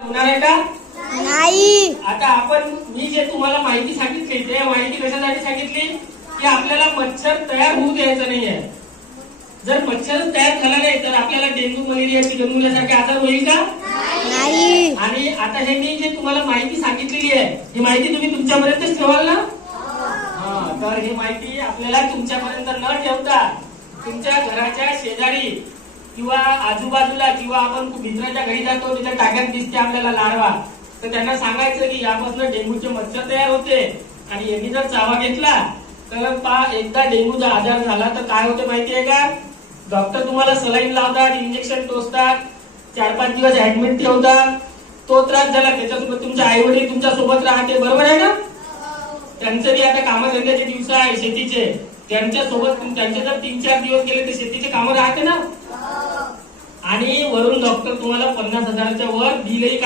होणार आहे का? नाही. आता आपण मी जे तुम्हाला माहिती सांगितली ते माहिती कशासाठी सांगितली की आपल्याला मच्छर तयार होऊ द्यायचा नाहीये. जर मच्छर तयार झाला नाही तर आपल्याला डेंग्यू मलेरिया चिकनगुन्यासारखे आजार होईल का? नाही. आणि आता हे मी जे तुम्हाला माहिती सांगितलेली आहे ही माहिती तुम्ही तुमच्यापर्यंतच ठेवाल ना? तर ही माहिती आपल्याला तुमच्यापर्यंत न ठेवता तुमच्या घराच्या शेजारी किंवा आजूबाजूला किंवा आपण मित्राच्या घरी जातो तिथे टाक्यात दिसते आपल्याला लार्वा, तर त्यांना सांगायचं की यापासून डेंग्यूचे मच्छर तयार होते आणि यांनी जर चावा घेतला तर एकदा डेंग्यूचा आजार झाला तर काय होते माहितीये का? डॉक्टर तुम्हाला सलाईन लावतात, इंजेक्शन टोचतात, 4-5 दिवस ऍडमिट ठेवतात. तो त्रास झाला त्याच्यासोबत तुमचे आई वडील तुमच्या सोबत राहते, बरोबर आहे ना? त्यांचे बी आता कामधंद्याचे दिवस आहे शेतीचे, त्यांच्या सोबत त्यांचे जर 3-4 दिवस गेले तर शेतीचे कामं राहते ना. आणि वरून डॉक्टर तुम्हाला 50,000च्या वर बिलही